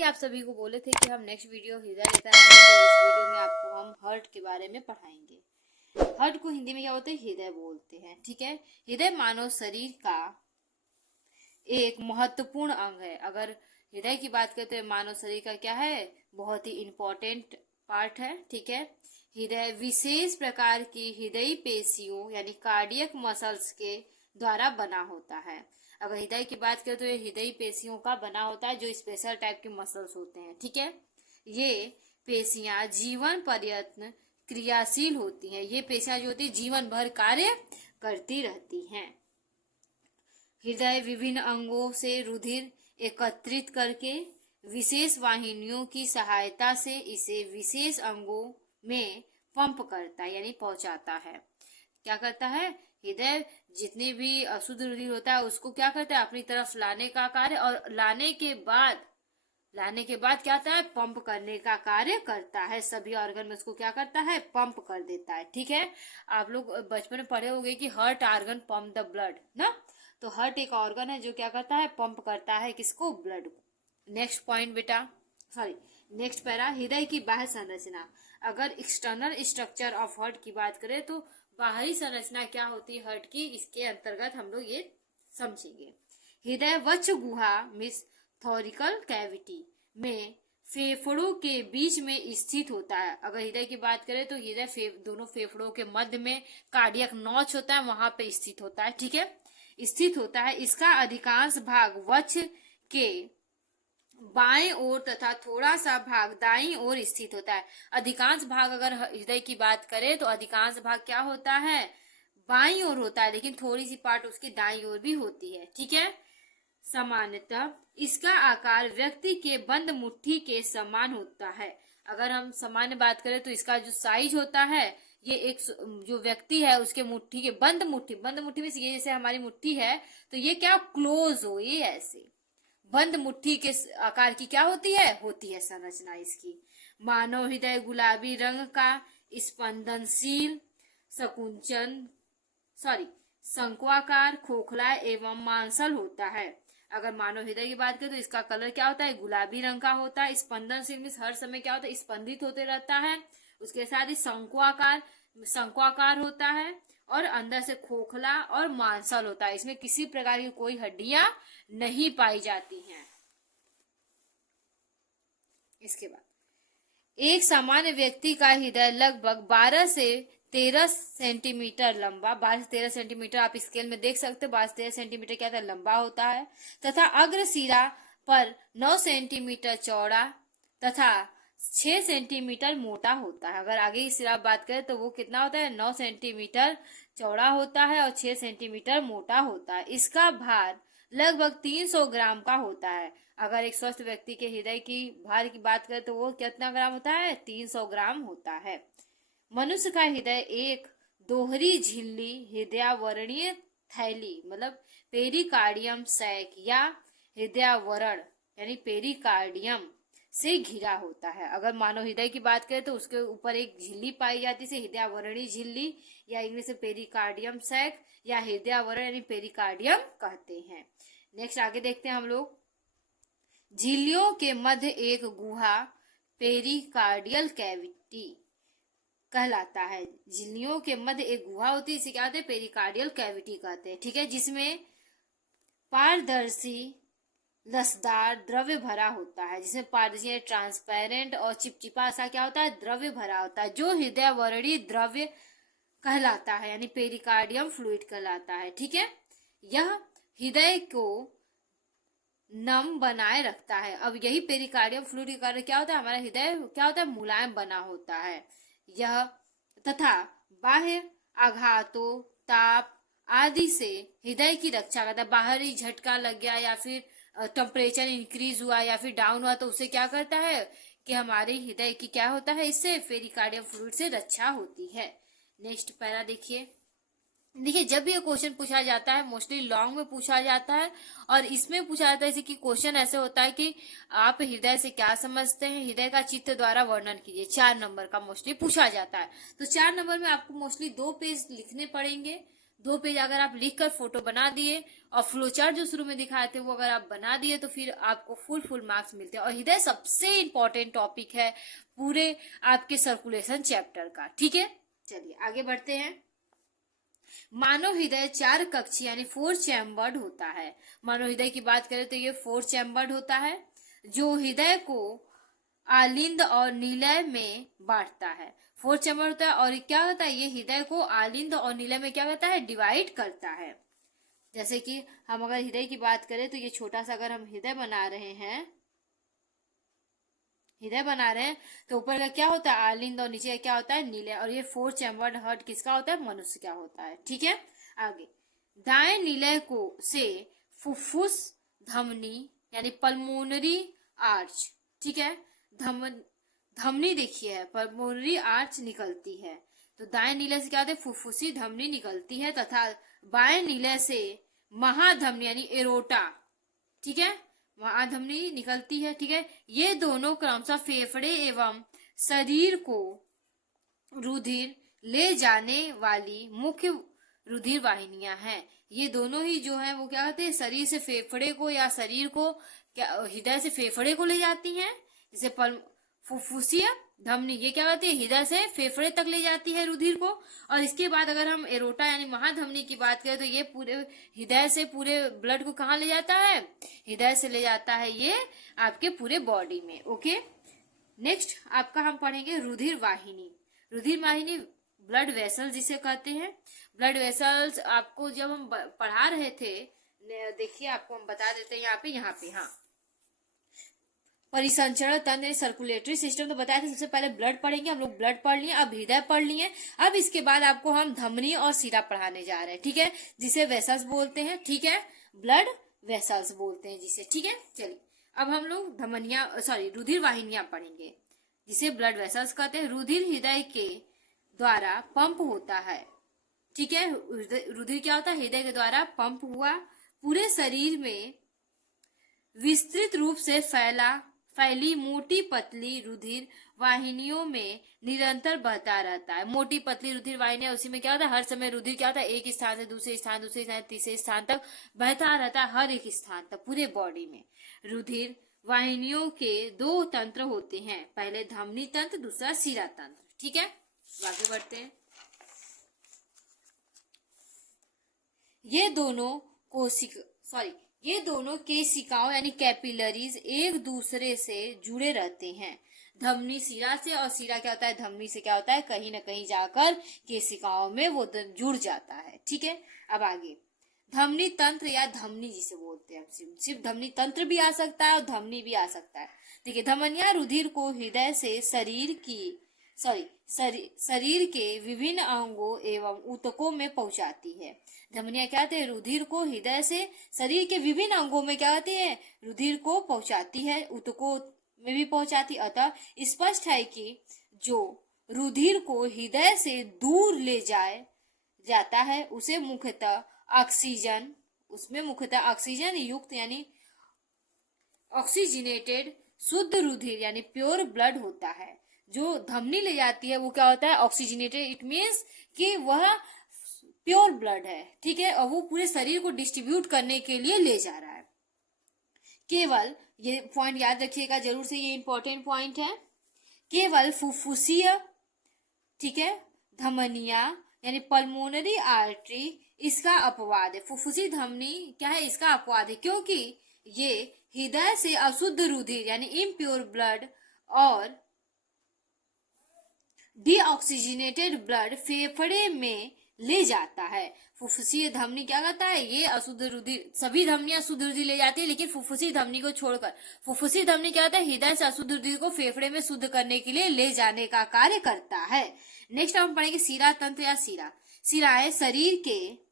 कि आप सभी को बोले थे कि हम नेक्स्ट वीडियो हृदय लेकर आएंगे, तो इस वीडियो में आपको हम हार्ट के बारे में पढ़ाएंगे। हार्ट को हिंदी में क्या बोलते हैं? हृदय बोलते हैं। ठीक है, हृदय मानव शरीर का एक महत्वपूर्ण अंग है। अगर हृदय की बात करते हैं, मानव शरीर का क्या है, बहुत ही इंपॉर्टेंट पार्ट है। ठीक है, हृदय विशेष प्रकार की हृदय पेशियों यानी कार्डियक मसल्स के द्वारा बना होता है। अगर हृदय की बात करें तो ये हृदय पेशियों का बना होता है, जो स्पेशल टाइप के मसल्स होते हैं। ठीक है, ये पेशियां जीवन पर्यंत क्रियाशील होती हैं। ये पेशियां जो होती है जीवन भर कार्य करती रहती हैं। हृदय विभिन्न अंगों से रुधिर एकत्रित करके विशेष वाहिनियों की सहायता से इसे विशेष अंगों में पंप करता है यानी पहुंचाता है। क्या करता है? हृदय जितने भी अशुद्ध रुधिर होता है उसको क्या करता है, अपनी तरफ लाने का कार्य, और लाने के बाद क्या होता है, पंप करने का कार्य करता है। सभी ऑर्गन में उसको क्या करता है, पंप कर देता है। ठीक है, आप लोग बचपन में पढ़े होंगे कि heart organ pump the blood ना, तो हार्ट एक ऑर्गन है जो क्या करता है, पंप करता है किसको, ब्लड को। नेक्स्ट पॉइंट बेटा, नेक्स्ट पैरा, हृदय की बाह्य संरचना। अगर एक्सटर्नल स्ट्रक्चर ऑफ हार्ट की बात करें तो बाहरी संरचना क्या होती है हार्ट की, इसके अंतर्गत हम लोग ये समझेंगे। हृदय वक्ष गुहा मिस थोरिकल कैविटी में फेफड़ों के बीच में स्थित होता है। अगर हृदय की बात करें तो हृदय दोनों फेफड़ों के मध्य में कार्डियक नॉच होता है, वहां पे स्थित होता है। ठीक है, स्थित होता है। इसका अधिकांश भाग वक्ष के बाएं ओर तथा थोड़ा सा भाग दाईं ओर स्थित होता है। अधिकांश भाग अगर हृदय की बात करें तो अधिकांश भाग क्या होता है, बाईं ओर होता है, लेकिन थोड़ी सी पार्ट उसकी दाईं ओर भी होती है। ठीक है, सामान्यतः इसका आकार व्यक्ति के बंद मुट्ठी के समान होता है। अगर हम सामान्य बात करें तो इसका जो साइज होता है, ये एक जो व्यक्ति है उसके मुट्ठी के बंद मुट्ठी में ये जैसे हमारी मुट्ठी है तो ये क्या क्लोज हो, ये ऐसे बंद मुट्ठी के आकार की क्या होती है संरचना इसकी। मानव हृदय गुलाबी रंग का स्पंदनशील शंक्वाकार, खोखला एवं मांसल होता है। अगर मानव हृदय की बात करें तो इसका कलर क्या होता है, गुलाबी रंग का होता है। स्पंदनशील में हर समय क्या होता है, स्पंदित होते रहता है। उसके साथ ही शंक्वाकार होता है और अंदर से खोखला और मांसल होता है। इसमें किसी प्रकार की कोई हड्डियां नहीं पाई जाती हैं। इसके बाद एक सामान्य व्यक्ति का हृदय लगभग 12 से 13 सेंटीमीटर लंबा, 12 से 13 सेंटीमीटर आप स्केल में देख सकते हो, 12 से 13 सेंटीमीटर क्या था, लंबा होता है, तथा अग्र सिरा पर 9 सेंटीमीटर चौड़ा तथा 6 सेंटीमीटर मोटा होता है। अगर आगे की सिरा बात करें तो वो कितना होता है, 9 सेंटीमीटर चौड़ा होता है और 6 सेंटीमीटर मोटा होता है। इसका भार लगभग 300 ग्राम का होता है। अगर एक स्वस्थ व्यक्ति के हृदय की भार की बात करें तो वो कितना ग्राम होता है, 300 ग्राम होता है। मनुष्य का हृदय एक दोहरी झिल्ली हृदयावरणीय थैली मतलब पेरिकार्डियम सैक या हृदयावरण यानी पेरिकार्डियम से घिरा होता है। अगर मानव हृदय की बात करें तो उसके ऊपर एक झिल्ली पाई जाती है, हृदयावरणीय झिल्ली या इंग्लिश में पेरिकार्डियम सैक या हृदयावरण यानी पेरिकार्डियम कहते हैं। नेक्स्ट आगे देखते हैं हम लोग। झिल्लियों के मध्य एक गुहा पेरिकार्डियल कैविटी कहलाता है। झिल्लियों के मध्य एक गुहा होती है, इसे क्या कहते हैं, पेरिकार्डियल कैविटी कहते हैं। ठीक है, जिसमें पारदर्शी लसदार द्रव्य भरा होता है, जिसमें पारदर्शी ट्रांसपेरेंट और चिपचिपा सा क्या होता है, द्रव्य भरा होता है, जो हृदयावरणीय द्रव्य कहलाता है यानी पेरिकार्डियम फ्लूइड कहलाता है। ठीक है, यह हृदय को नम बनाए रखता है। अब यही पेरिकार्डियम फ्लूइड का कार्य क्या होता है, हमारा हृदय क्या होता है, मुलायम बना होता है यह, तथा बाह्य आघातों, ताप आदि से हृदय की रक्षा करता है। बाहरी झटका लग गया या फिर टेम्परेचर इंक्रीज हुआ या फिर डाउन हुआ तो उसे क्या करता है कि हमारे हृदय की क्या होता है, इससे पेरिकार्डियम फ्लूइड से रक्षा होती है। नेक्स्ट पैरा देखिए, जब भी ये क्वेश्चन पूछा जाता है मोस्टली लॉन्ग में पूछा जाता है और इसमें पूछा जाता है कि क्वेश्चन ऐसे होता है कि आप हृदय से क्या समझते हैं, हृदय का चित्र द्वारा वर्णन कीजिए। 4 नंबर का मोस्टली पूछा जाता है। तो 4 नंबर में आपको मोस्टली 2 पेज लिखने पड़ेंगे। 2 पेज अगर आप लिखकर फोटो बना दिए और फ्लो चार्ट जो शुरू में दिखाए थे वो अगर आप बना दिए तो फिर आपको फुल मार्क्स मिलते हैं। और हृदय सबसे इंपॉर्टेंट टॉपिक है पूरे आपके सर्कुलेशन चैप्टर का, ठीक है। चलिए आगे बढ़ते हैं। मानव हृदय 4 कक्षीय यानी 4 चैम्बर्ड होता है। मानव हृदय की बात करें तो ये 4 चैम्बर्ड होता है, जो हृदय को आलिंद और निलय में बांटता है। 4 चैम्बर होता है और क्या होता है, ये हृदय को आलिंद और निलय में क्या करता है, डिवाइड करता है। जैसे कि हम अगर हृदय की बात करें तो ये छोटा सा अगर हम हृदय बना रहे हैं, तो ऊपर का क्या होता है आलिंद और नीचे का क्या होता है निलय। और ये 4 चैम्बर्ड हार्ट किसका होता है, मनुष्य का होता है, ठीक है। आगे दाएं निलय को से फुफ्फुस धमनी यानी पल्मोनरी आर्च, ठीक है, धमनी देखिए है, पल्मोनरी आर्च निकलती है। तो दाएं निलय से क्या होता है, फुफ्फुसी धमनी निकलती है तथा बाएं निलय से महाधमनी यानी एरोटा, ठीक है, महाधमनी निकलती है, ठीक है। ये दोनों क्रमशः फेफड़े एवं शरीर को रुधिर ले जाने वाली मुख्य रुधिर वाहिनियां हैं। ये दोनों ही जो है वो क्या कहते हैं, शरीर से फेफड़े को या शरीर को क्या हृदय से फेफड़े को ले जाती हैं। जैसे फुफ्फुसीय धमनी ये क्या कहती है, हृदय से फेफड़े तक ले जाती है रुधिर को। और इसके बाद अगर हम एरोटा यानी महाधमनी की बात करें तो ये पूरे हृदय से पूरे ब्लड को कहाँ ले जाता है, हृदय से ले जाता है ये आपके पूरे बॉडी में। ओके, नेक्स्ट आपका हम पढ़ेंगे रुधिर वाहिनी। रुधिर वाहिनी ब्लड वेसल्स जिसे कहते हैं। ब्लड वेसल्स आपको जब हम पढ़ा रहे थे, देखिए आपको हम बता देते हैं यहाँ पे हाँ, परिसंचरण तंत्र सर्कुलेटरी सिस्टम तो बताया था। सबसे पहले ब्लड पढ़ेंगे हम लोग, ब्लड पढ़ लिए, अब हृदय पढ़ लिए। अब इसके बाद आपको हम धमनी और शिरा पढ़ाने जा रहे हैं, ठीक है, जिसे वेसल्स बोलते हैं, ठीक है, ब्लड वेसल्स बोलते हैं जिसे, ठीक है। चलिए अब हम लोग रुधिर वाहिनियां पढ़ेंगे जिसे ब्लड वेसल्स कहते हैं। रुधिर हृदय के द्वारा पंप होता है, ठीक है, रुधिर क्या होता है, हृदय के द्वारा पंप हुआ पूरे शरीर में विस्तृत रूप से फैली मोटी पतली रुधिर वाहिनियों में निरंतर बहता रहता है। मोटी पतली रुधिर वाहिनियां, उसी में क्या होता है, हर समय रुधिर क्या होता है, एक स्थान से दूसरे स्थान तीसरे स्थान तक बहता रहता है, हर एक स्थान तक पूरे बॉडी में। रुधिर वाहिनियों के 2 तंत्र होते हैं, पहले धमनी तंत्र, दूसरा शिरा तंत्र, ठीक है। आगे बढ़ते हैं। ये दोनों केशिकाओं यानी कैपिलरीज एक दूसरे से जुड़े रहते हैं। धमनी शिरा से और शिरा क्या होता है, धमनी से क्या होता है, कहीं ना कहीं जाकर केशिकाओं में वो जुड़ जाता है, ठीक है। अब आगे धमनी तंत्र या धमनी जिसे बोलते हैं, सिर्फ धमनी तंत्र भी आ सकता है और धमनी भी आ सकता है। देखिए धमनियां रुधिर को हृदय से शरीर के विभिन्न अंगों एवं ऊतकों में पहुंचाती है। धमनियां क्या कहते हैं, रुधिर को हृदय से शरीर के विभिन्न अंगों में क्या कहती है, रुधिर को पहुंचाती है, ऊतकों में भी पहुंचाती। अतः स्पष्ट है कि जो रुधिर को हृदय से दूर ले जाता है उसे मुख्यतः ऑक्सीजन युक्त यानी ऑक्सीजनेटेड शुद्ध रुधिर यानी प्योर ब्लड होता है। जो धमनी ले जाती है वो क्या होता है, ऑक्सीजनेटेड, इट मीन्स कि वह प्योर ब्लड है, ठीक है, और वो पूरे शरीर को डिस्ट्रीब्यूट करने के लिए ले जा रहा है। केवल ये पॉइंट याद रखिएगा जरूर से, ये इंपॉर्टेंट पॉइंट है। केवल फुफ्फुसीय, ठीक है, धमनिया यानी पल्मोनरी आर्टरी इसका अपवाद है। फुफ्फुसी धमनी क्या है, इसका अपवाद है, क्योंकि ये हृदय से अशुद्ध रुधिर यानी इम्प्योर ब्लड और डीऑक्सीजनेटेड ब्लड फेफड़े में ले जाता है। फुफ्फुसीय धमनी क्या करता है, ये अशुद्ध रुधिर, सभी धमनियां शुद्ध रुधिर ले जाती है लेकिन फुफ्फुसी धमनी को छोड़कर, फुफ्फुसी धमनी क्या होता है, हृदय से अशुद्ध रुधिर को फेफड़े में शुद्ध करने के लिए ले जाने का कार्य करता है। नेक्स्ट हम पढ़ेंगे शिरा तंत्र या शिरा। शिराएं शरीर के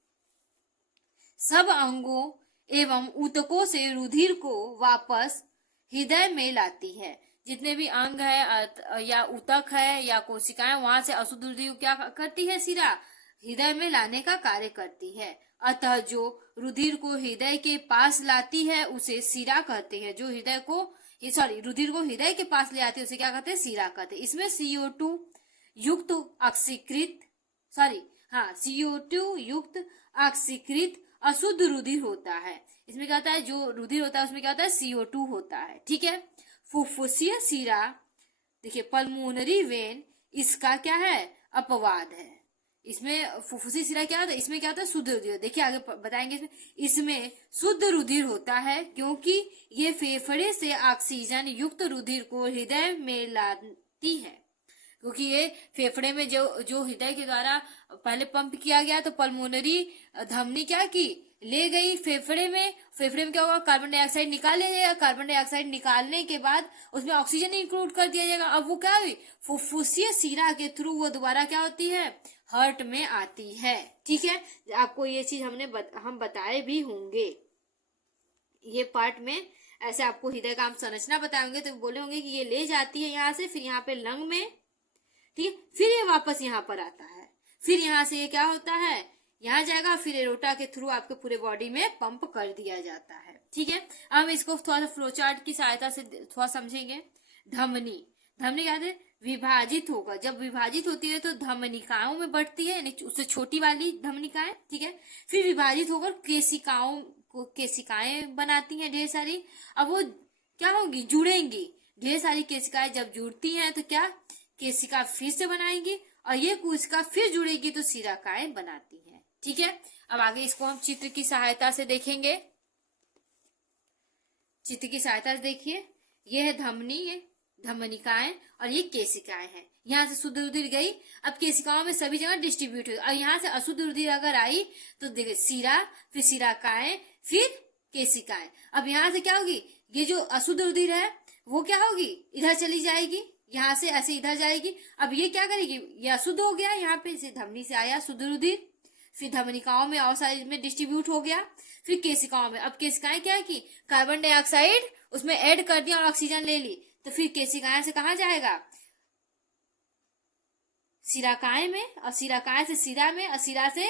सब अंगों एवं ऊतकों से रुधिर को वापस हृदय में लाती है। जितने भी अंग है या ऊतक है या कोशिकाएं, वहां से अशुद्ध रुधिर क्या करती है, शिरा हृदय में लाने का कार्य करती है। अतः जो रुधिर को हृदय के पास लाती है उसे शिरा कहते हैं। जो रुधिर को हृदय के पास ले आती है उसे क्या कहते हैं, शिरा कहते हैं। इसमें CO2 युक्त हाँ, CO2 युक्त ऑक्सीकृत अशुद्ध रुधिर होता है। इसमें क्या होता है, जो रुधिर होता है उसमें क्या होता है, CO2 होता है। ठीक है। फुफ्फुसीय शिरा, देखिए पल्मोनरी वेन, इसका क्या है, अपवाद है। इसमें फुफ्फुसी शिरा क्या होता है, इसमें क्या होता है, शुद्ध रुधिर। देखिए आगे बताएंगे इसमें शुद्ध रुधिर होता है, क्योंकि ये फेफड़े से ऑक्सीजन युक्त रुधिर को हृदय में लाती है। क्योंकि ये फेफड़े में जो हृदय के द्वारा पहले पंप किया गया, तो पल्मोनरी धमनी क्या की, ले गई फेफड़े में क्या होगा, कार्बन डाइऑक्साइड निकाल लिया जाएगा। कार्बन डाइऑक्साइड निकालने के बाद उसमें ऑक्सीजन इंक्लूड कर दिया जाएगा। अब वो क्या हुई, फुफ्फुसीय शिरा के थ्रू वो दोबारा क्या होती है, हार्ट में आती है। ठीक है। आपको ये चीज हम बताए भी होंगे, ये पार्ट में ऐसे आपको हृदय का हम संरचना बताएंगे तो बोले होंगे कि ये ले जाती है यहाँ से, फिर यहाँ पे लंग में, ठीक है, फिर ये वापस यहाँ पर आता है, फिर यहाँ से ये क्या होता है, यहाँ जाएगा, फिर एरोटा के थ्रू आपके पूरे बॉडी में पंप कर दिया जाता है। ठीक है। अब हम इसको थोड़ा सा फ्लोचार्ट की सहायता से थोड़ा समझेंगे। धमनी क्या है, विभाजित होगा, जब विभाजित होती है तो धमनिकाओं में बढ़ती है, यानी उससे छोटी वाली धमनिकाएं। ठीक है। फिर विभाजित होकर केशिकाएं बनाती हैं ढेर सारी। अब वो क्या होंगी, जुड़ेंगी, ढेर सारी केशिकाएं जब जुड़ती हैं तो क्या, केशिका फिर से बनाएंगी, और ये कोशिका फिर जुड़ेगी तो शिराकाएं बनाती हैं। ठीक है। अब आगे इसको हम चित्र की सहायता से देखेंगे। चित्र की सहायता से देखिए, ये है धमनी, ये धमनिकाएं, और ये केशिकाएं हैं। यहाँ से शुद्ध रुधिर गई, अब केशिकाओं में सभी जगह डिस्ट्रीब्यूट हुई। और यहाँ से अशुद्ध रुधिर अगर आई तो देखिए शिरा, फिर शिराकाएं, फिर केशिकाएं। अब यहाँ से क्या होगी, ये जो अशुद्ध रुधिर है वो क्या होगी, इधर चली जाएगी, यहाँ से ऐसे इधर जाएगी। अब ये क्या करेगी, ये अशुद्ध हो गया, यहाँ पे इसे धमनी से आया शुद्ध रुधिर, फिर धमनिकाओं में और सारे में डिस्ट्रीब्यूट हो गया, फिर केशिकाओं में। अब केशिकाएं क्या है कि कार्बन डाइऑक्साइड उसमें ऐड कर दिया और ऑक्सीजन ले ली, तो फिर केशिकाएं से कहा जाएगा, शिराकाएं में, और शिराकाएं से शिरा में, और शिरा से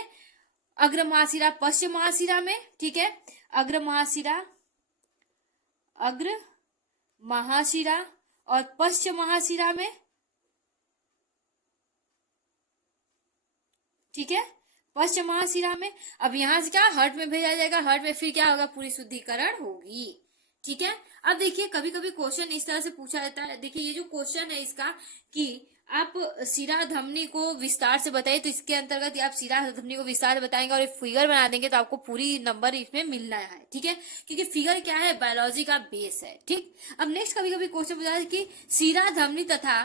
अग्र महाशिरा, पश्चिम महाशिरा में। ठीक है। अग्र महाशिरा और पश्चिम महाशिरा में। ठीक है, पश्चिम महाशिरा में। अब यहाँ से क्या, हार्ट में भेजा जाएगा, हार्ट में फिर क्या होगा, पूरी शुद्धिकरण होगी। ठीक है। अब देखिए कभी कभी क्वेश्चन इस तरह से पूछा जाता है। देखिए ये जो क्वेश्चन है इसका कि आप शिरा धमनी को विस्तार से बताइए, तो इसके अंतर्गत आप शिरा धमनी को विस्तार से बताएंगे और एक फिगर बना देंगे तो आपको पूरी नंबर इसमें मिलना है। ठीक है, क्योंकि फिगर क्या है, बायोलॉजी का बेस है। ठीक। अब नेक्स्ट कभी कभी क्वेश्चन पूछा है कि शिरा धमनी तथा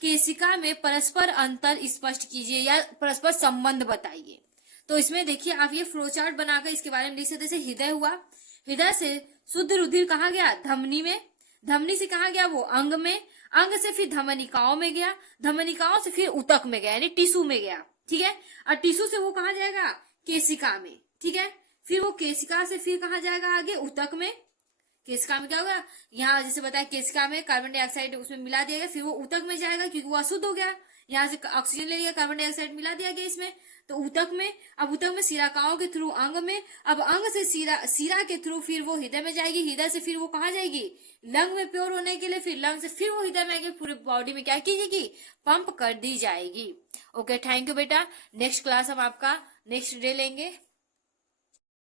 केशिका में परस्पर अंतर स्पष्ट कीजिए या परस्पर संबंध बताइए। तो इसमें देखिए आप ये फ्लोचार्ट बनाकर इसके बारे में लिख सकते। जैसे हृदय हुआ, हृदय से शुद्ध रुधिर कहाँ गया, धमनी में, धमनी से कहाँ गया, वो अंग में, अंग से फिर धमनिकाओं में गया, धमनिकाओं से फिर ऊतक में गया, यानी टिश्यू में गया। ठीक है। और टिश्यू से वो कहाँ जाएगा, केशिका में। ठीक है। फिर वो केशिका से फिर कहाँ जाएगा, आगे ऊतक में। केशिका में क्या होगा, यहाँ जैसे बताया केशिका में कार्बन डाइऑक्साइड उसमें मिला दिया गया, फिर वो ऊतक में जाएगा क्योंकि वो अशुद्ध हो गया, यहाँ से ऑक्सीजन ले लिया, कार्बन डाइऑक्साइड मिला दिया गया इसमें, तो ऊतक में। अब ऊतक में शिराकाओं के थ्रू अंग में, अब अंग से शिरा के थ्रू फिर वो हृदय में जाएगी, हृदय से फिर वो कहाँ जाएगी, लंग में प्योर होने के लिए, फिर लंग से फिर वो हृदय में आएगी, पूरे बॉडी में क्या कीजिएगी, पंप कर दी जाएगी। ओके, थैंक यू बेटा। नेक्स्ट क्लास हम आपका नेक्स्ट डे लेंगे।